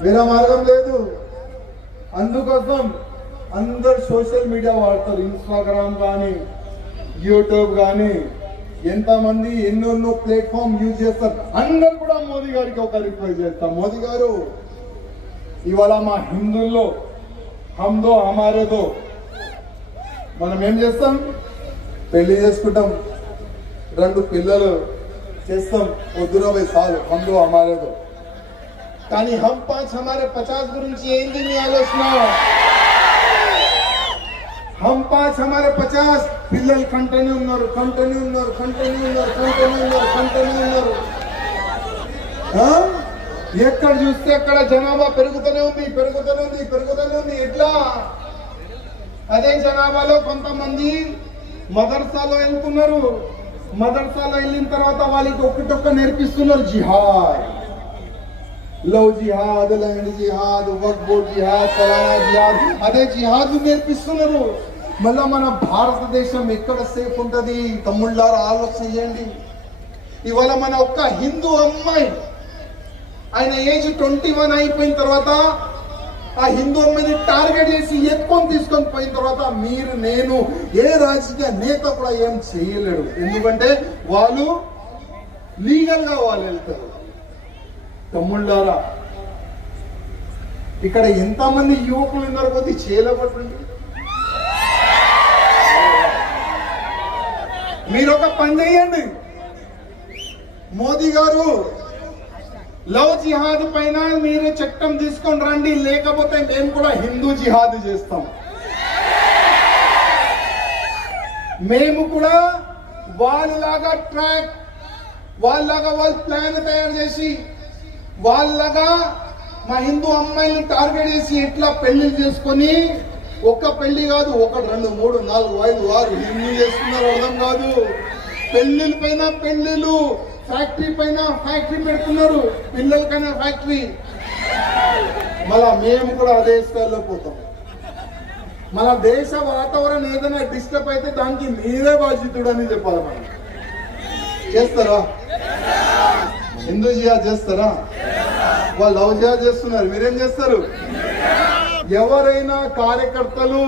వేరే మార్గం లేదు. అందుకోసం అందరు సోషల్ మీడియా వాడతారు. ఇన్స్టాగ్రామ్ కానీ యూట్యూబ్ కానీ ఎంతమంది ఎన్నెన్నో ప్లాట్ఫామ్ యూజ్ చేస్తారు. అందరు కూడా మోదీ గారికి ఒక రిక్వెస్ట్ చేస్తాం. మోదీ గారు ఇవాళ మా హిందువుల్లో హమ్దో హమారేదో మనం ఏం చేస్తాం? పెళ్ళి చేసుకుంటాం. రెండు పిల్లలు చేస్తాం. వద్దురవై సార్లు హమ్దో హమారేదో. కానీ హమ్ పాంచ్ హమారే పచాస్ గురించి ఏంది మీ ఆలోచన? హమ్ పాంచ్ హమారే పచాస్ పిల్లలు కంటనే ఉన్నారు కంటనే ఉన్నారు కంటనే ఉన్నారు కంటనే ఉన్నారు కంటనే ఉన్నారు. ఎక్కడ చూస్తే అక్కడ జనాభా పెరుగుతూనే ఉంది పెరుగుతూనే ఉంది పెరుగుతూనే ఉంది. ఎట్లా? అదే జనాభాలో కొంతమంది మదర్సాలో వెళ్తున్నారు మదర్సాలో వెళ్ళిన తర్వాత వాళ్ళకి ఒక్కటొక్క నేర్పిస్తున్నారు జిహాద్. లవ్ జిహాద్ ల్యాండ్ జిహాద్ వక్బో జిహాద్ సలానా జిహాద్ అదే జిహాద్ నేర్పిస్తున్నారు. మళ్ళా మన భారతదేశం ఎక్కడ సేఫ్ ఉంటుంది? తమ్ముళ్ళారు ఆలోచన చేయండి. ఇవాళ మన ఒక్క హిందూ అమ్మాయి ఆయన ఏజ్ ట్వంటీ వన్ అయిపోయిన తర్వాత ఆ హిందూ అమ్మాయిని టార్గెట్ చేసి ఎత్తుకొని తీసుకొని పోయిన తర్వాత మీరు నేను ఏ రాజకీయ నేత కూడా ఏం చేయలేడు. ఎందుకంటే వాళ్ళు లీగల్గా వాళ్ళు వెళ్తారు. తమ్ముళ్ళారా? ఇక్కడ ఎంతమంది యువకులు ఉన్నారు కొద్ది చేయలేబట్టండి మీరు ఒక పని చేయండి మోదీ గారు లవ్ జిహాద్ పైన మీరు చట్టం తీసుకొని రండి లేకపోతే మేము కూడా హిందూ జిహాద్ చేస్తాం. మేము కూడా వాళ్ళలాగా ట్రాక్ వాళ్ళలాగా వాళ్ళు ప్లాన్ తయారు చేసి వాళ్ళగా మా హిందూ అమ్మాయిని టార్గెట్ చేసి ఎట్లా పెళ్ళి చేసుకొని ఒక్క పెళ్ళి కాదు ఒకటి రెండు మూడు నాలుగు ఐదు ఆరు ఎన్ని చేస్తున్నారు అర్థం కాదు. పెళ్ళిళ్ళ పైన పెళ్ళిళ్ళు ఫ్యాక్టరీ పైన ఫ్యాక్టరీ పెడుతున్నారు పిల్లలకైనా ఫ్యాక్టరీ. మళ్ళా మేము కూడా అదే స్థాయిలో పోతాం. మన దేశ వాతావరణం ఏదైనా డిస్టర్బ్ అయితే దానికి మీరే బాధ్యతుడు అని చెప్పాలి మనం. చేస్తారా? హిందూ చేస్తారా? వాళ్ళు లవ్ చేస్తున్నారు. మీరేం చేస్తారు? ఎవరైనా కార్యకర్తలు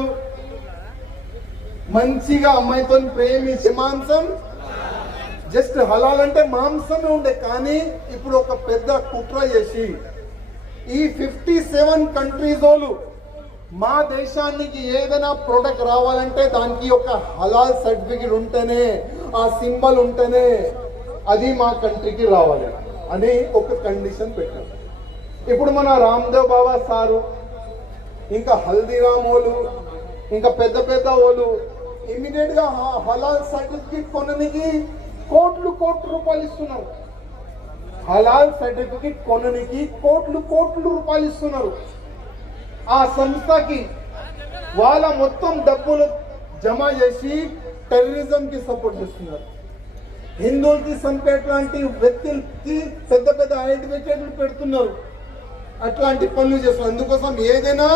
మంచిగా అమ్మాయితో ప్రేమించి మాంసం జస్ట్ హలాల్ అంటే మాంసమే ఉండే కానీ ఇప్పుడు ఒక పెద్ద కుట్ర చేసి ఈ ఫిఫ్టీ సెవెన్ కంట్రీస్ వాళ్ళు మా దేశానికి ఏదైనా ప్రోడక్ట్ రావాలంటే దానికి ఒక హలాల్ సర్టిఫికెట్ ఉంటేనే ఆ సింబల్ ఉంటేనే అది మా కంట్రీకి రావాలి అని ఒక కండిషన్ పెట్టారు. ఇప్పుడు మన రామ్దేవ్ బాబా సారు ఇంకా హల్దీరామ్ వాళ్ళు ఇంకా పెద్ద పెద్ద వాళ్ళు ఇమీడియట్గా హలాల్ సర్టిఫికేట్ కొనడానికి కోట్లు కోట్లు రూపాయలు ఇస్తున్నారు. హలాల్ సర్టిఫికేట్ కొనడానికి కోట్లు కోట్లు రూపాయలు ఇస్తున్నారు. ఆ సంస్థకి వాళ్ళ మొత్తం డబ్బులు జమ చేసి టెర్రరిజం కి సపోర్ట్ చేస్తున్నారు. హిందువులకి చంపేటువంటి వ్యక్తులకి పెద్ద పెద్ద ఐడెంటిఫికేట్లు పెడుతున్నారు. అట్లాంటి పనులు చేస్తారు. అందుకోసం ఏదైనా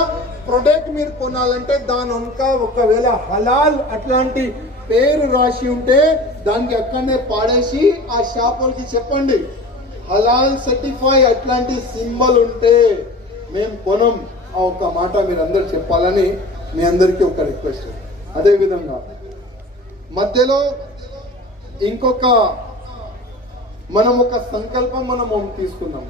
ప్రొడక్ట్ మీరు కొనాలంటే దాని వెనుక ఒకవేళ హలాల్ అట్లాంటి పేరు రాసి ఉంటే దానికి అక్కడనే పాడేసి ఆ షాప్ వాళ్ళకి చెప్పండి. హలాల్ సర్టిఫై అట్లాంటి సింబల్ ఉంటే మేము కొనం. ఆ ఒక్క మాట మీరు అందరు చెప్పాలని మీ అందరికీ ఒక రిక్వెస్ట్ అదేవిధంగా మధ్యలో ఇంకొక మనం ఒక సంకల్పం మనం తీసుకుందాం.